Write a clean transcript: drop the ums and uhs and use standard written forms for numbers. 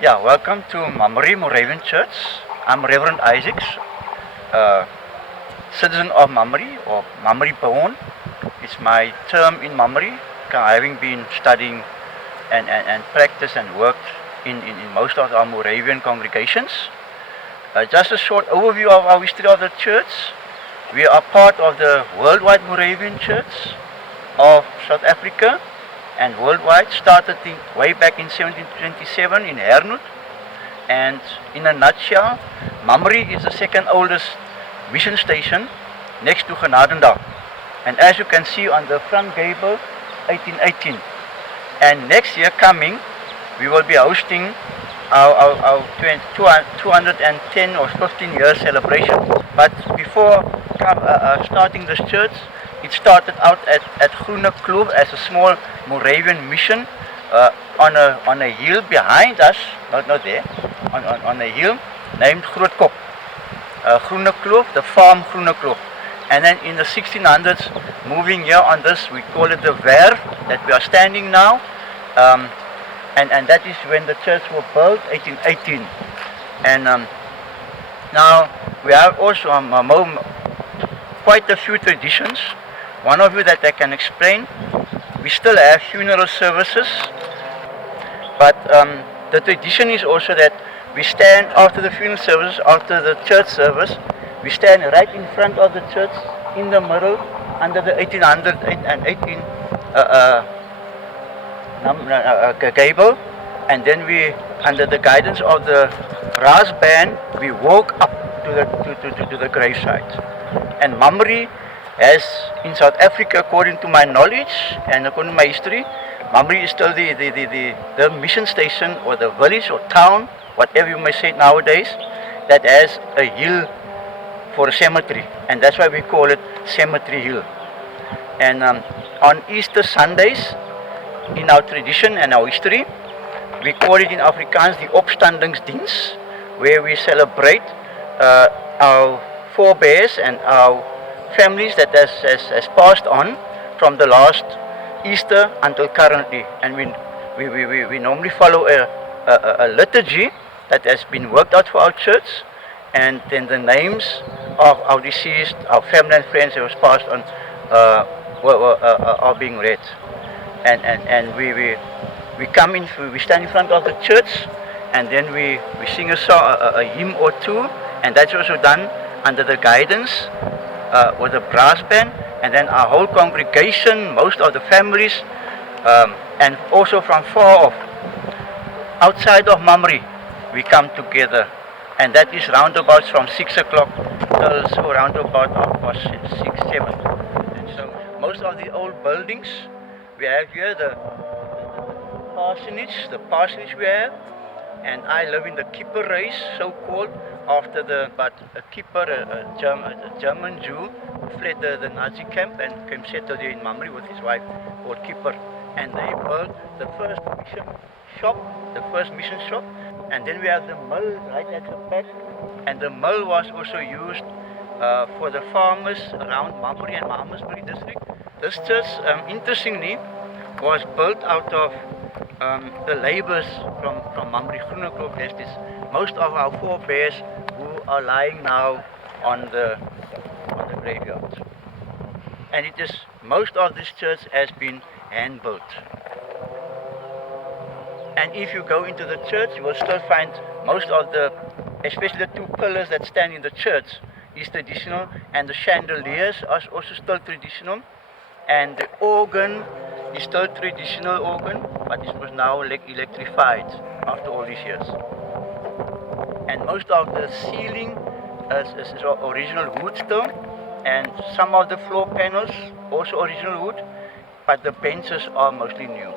Yeah, welcome to Mamre Moravian Church. I'm Reverend Isaacs, uh, citizen of Mamre or Mamre born. It's my term in Mamre, having been studying and practiced and worked in most of our Moravian congregations. Just a short overview of our history of the church. We are part of the worldwide Moravian Church of South Africa, and worldwide started way back in 1727 in Hernoot. And in a nutshell, Mamre is the second oldest mission station next to Genadendal. And as you can see on the front gable, 1818. And next year coming, we will be hosting our 210 or 15 year celebration. But before starting this church, it started out at Groene Kloof as a small Moravian mission on a hill behind us, not there, on a hill named Grootkop. Groene Kloof, the farm Groene Kloof. And then in the 1600s, moving here on this, we call it the Werf that we are standing now. And that is when the church was built, 1818. And now we have also quite a few traditions. One of you that I can explain. We still have funeral services, but the tradition is also that we stand after the funeral service, after the church service, we stand right in front of the church, in the middle, under the 1800 and 18 gable, and then we, under the guidance of the brass band, we walk up to the gravesite. And Mamre has, in South Africa, according to my knowledge and according to my history, Mamre is still the mission station or the village or town, whatever you may say nowadays, that has a hill for a cemetery, and that's why we call it Cemetery Hill. And on Easter Sundays, in our tradition and our history, we call it in Afrikaans the Opstandingsdiens, where we celebrate our forebears and our families that has passed on from the last Easter until currently. And we normally follow a liturgy that has been worked out for our church, and then the names of our deceased, our family and friends that was passed on are being read. And we come in, we stand in front of the church, and then we sing a song, a hymn or two, and that's also done under the guidance with a brass band, and then our whole congregation, most of the families, and also from far off, outside of Mamre, we come together, and that is roundabouts from 6 o'clock till so roundabout 6, 7. And so most of the old buildings we have here, the parsonage we have, and I live in the keeper race, so called, after a keeper, a German Jew who fled the Nazi camp and came settled here in Mamre with his wife, called Keeper. And they built the first mission shop, and then we have the mill right at the back, and the mill was also used for the farmers around Mamre and Malmesbury district. This church, interestingly, was built out of the labourers from Mamre Groene Kloof. Most of our forebears who are lying now on the graveyard. And most of this church has been hand built. And if you go into the church, you will still find most of especially the two pillars that stand in the church, is traditional, and the chandeliers are also still traditional, and the organ is still traditional organ, but it was now electrified after all these years. And most of the ceiling is original wood still, and some of the floor panels also original wood, but the benches are mostly new.